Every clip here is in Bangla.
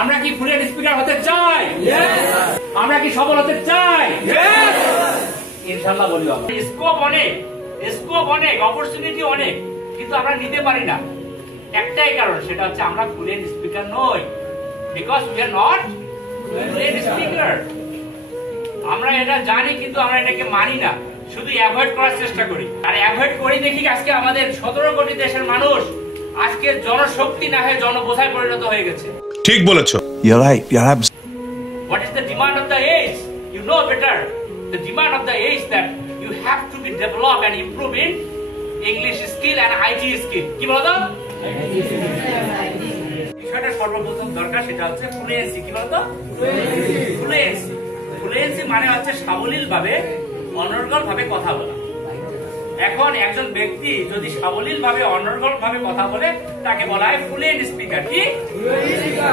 আমরা কি ফ্লুয়েন্ট স্পিকার হতে চাই? আমরা কি সফল হতে চাই? ইনশাআল্লাহ বলি আমরা। স্কোপ অনেক, অপরচুনিটি অনেক, কিন্তু আমরা নিতে পারি না। একটাই কারণ, সেটা হচ্ছে আমরা ফ্লুয়েন্ট স্পিকার নই। Because we are not fluent speaker. আমরা এটা জানি, কিন্তু আমরা এটাকে মানি না, শুধু অ্যাভয়েড করার চেষ্টা করি। আর অ্যাভয়েড করি দেখি আজকে আমাদের 17 কোটি দেশের মানুষ আজকে জনশক্তি না হয়ে জনবোঝায় পরিণত হয়ে গেছে। ঠিক বলেছো। You're right. You're absolutely. What is the demand of the age? You know better. The demand of the age that you have to be developed and improve in English skill and IT skill. কি বলতো? বিষয়টা সর্বপ্রথম দরকার, সেটা হচ্ছে ফ্লুয়েন্সি। কি বলতো? ফ্লুয়েন্সি। ফ্লুয়েন্সি মানে হচ্ছে সাবলীল ভাবে, অনর্গল ভাবে কথা বলা। এখন একজন ব্যক্তি যদি সাবলীল ভাবে, অনর্গল ভাবে কথা বলে, তাকে বলা হয় ফ্লুয়েন্ট স্পিকার। কি?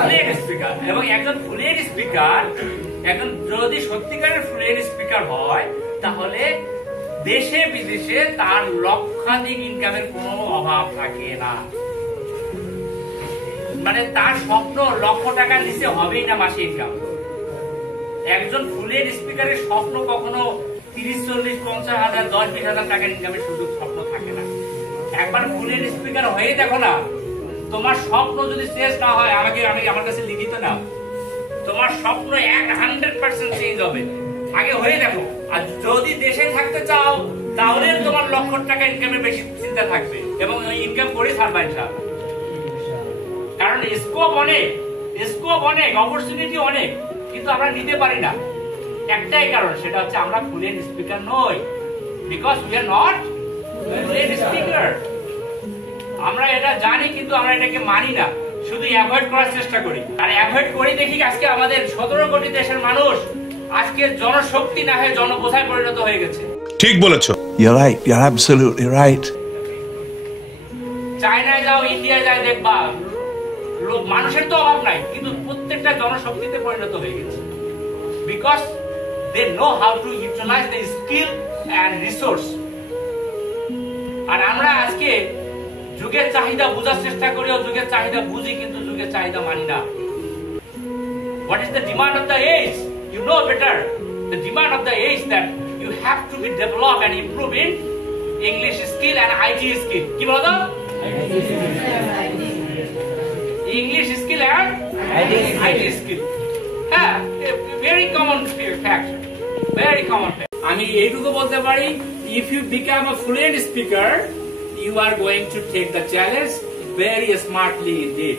Fluent speaker. এবং একজন ফ্লুয়েন্ট স্পিকার, একজন যদি সত্যিকারের ফ্লুয়েন্ট স্পিকার হয়, তাহলে দেশে বিদেশে তার লক্ষাধিক ইনকামের কোনো অভাব থাকে না। মানে তার স্বপ্ন লক্ষ টাকার নিচে হবেই না মাসে ইনকাম। একজন ফ্লুয়েন্ট স্পিকারের স্বপ্ন কখনো 30, 40, 50 হাজার, 10, 20 হাজার টাকার ইনকামের সুযোগ স্বপ্ন থাকে না। একবার ফ্লুয়েন্ট স্পিকার হয়ে দেখো না, তোমার স্বপ্ন যদি শেষ না হয়, আমার কাছে লিখিত না, তোমার স্বপ্ন 100% চেঞ্জ হবে। আগে হয়ে দেখো। আর যদি দেশে থাকতে চাও, তাহলে তোমার লক্ষ টাকা ইনকামের বেশি চিন্তা থাকবে, এবং ইনকাম করে ছাড়বা ইনশাআল্লাহ। কারণ স্কোপ অনেক, অপরচুনিটি অনেক, কিন্তু আমরা নিতে পারি না। একটাই কারণ, সেটা হচ্ছে আমরা ফ্লুয়েন্ট স্পিকার নই। Because we are not fluent speaker. আমরা এটা জানি, কিন্তু আমরা এটাকে মানি না, শুধু অ্যাভয়েড করার চেষ্টা করি। আর অ্যাভয়েড করি দেখি আজকে আমাদের 17 কোটি দেশের মানুষ আজকে জনশক্তি না হয়ে জনবোঝায় পরিণত হয়ে গেছে। ঠিক বলেছো। You're right. You're absolutely right. চায়নায় যাও, ইন্ডিয়ায় যাও, দেখবা মানুষের তো অভাব নাই, কিন্তু প্রত্যেকটা জনশক্তিতে পরিণত হয়ে গেছে। Because they know how to utilize the skill and resource. আর আমরা আজকে যুগের চাহিদা বোঝার চেষ্টা করিও, যুগের চাহিদা বুঝি, কিন্তু যুগের চাহিদা মানি না। What is the demand of the age? You know better. The demand of the age that you have to be developed and improve in English skill and IT skill. কি বলতো? English skill and IT skill. হ্যাঁ, very common fact. Very common fact. আমি এইটুকু বলতে পারি, if you become a fluent speaker, you are going to take the challenge very smartly indeed.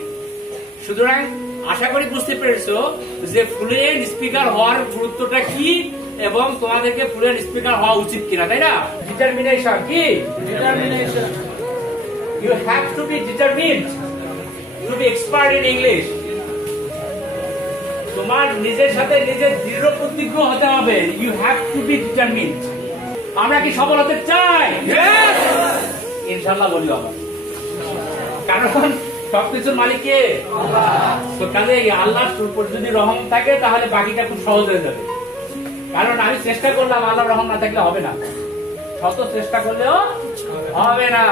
সুতরাং আশা করি বুঝতে পেরেছো যে ফ্লুয়েন্ট স্পিকার হওয়ার গুরুত্বটা কি, এবং তোমাদেরকে ফ্লুয়েন্ট স্পিকার হওয়া উচিত কিনা, তাই না? ডিটারমিনেশন কি? Determination. You have to be determined to be expert in English. তোমার নিজের সাথে নিজের দৃঢ় প্রতিজ্ঞ হতে হবে। You have to be determined. আমরা কি সফল হতে চাই? ইনশাআল্লাহ বলি আমরা। কারণ সবকিছুর মালিক কে? আল্লাহ। কাজে আল্লাহর উপর যদি রহম থাকে, তাহলে বাকিটা খুব সহজ হয়ে যাবে। কারণ আমি চেষ্টা করলাম, আল্লাহর রহম না থাকলে হবে না। শত চেষ্টা করলেও হবে না।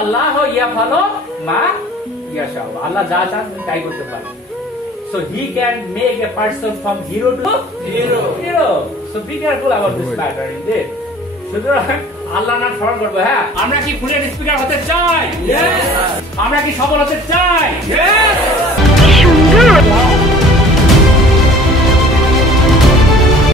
আল্লাহু ইয়াফালু মা ইয়াশা। আল্লাহ যা চান তাই করতে পারে। So he can make a person from zero to hero. So be careful about this matter indeed. সুতরাং আল্লাহর নাম স্মরণ করবো। হ্যাঁ, আমরা কি ফ্লুয়েন্ট স্পিকার হতে চাই? আমরা কি সফল হতে চাই?